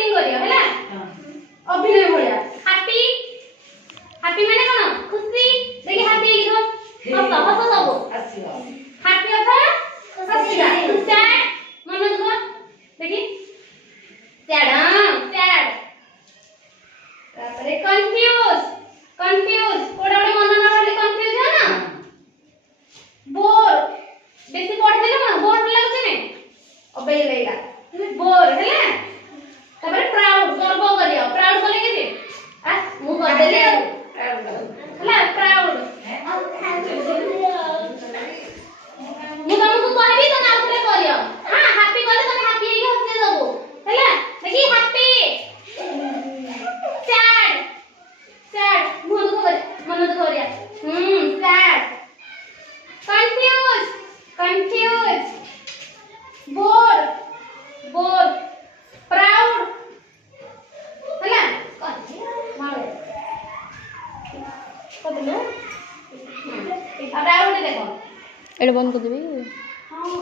Acting करियो हैला अभिनय भलिया हैप्पी हैप्पी माने कोन खुशी देखि हैप्पी एकदम हस हस सब आसीबो हैप्पी अथा हसिया सैड मन दुख देखि सैड सैड तापरे कंफ्यूज कंफ्यूज कोडा कोडा मन न रहले कंफ्यूज है ना बोर बेसी पढ़ देले ना बोर लागछ ने अबे लेला बोर हैला तापर प्राउड गर्व करियो प्राउड कले केते आ मु कर देले हैला प्राउड मु तुमको कहबी त ना उतरे करियो हां हैप्पी कले तमे हैप्पी हे हसे दबो हैला देखि हैप्पी सैड सैड मन दुख करिया sad confuse confuse bore bore proud हैला मारे कदलो अब प्राउड देखो एडे बंद कर देबी। हां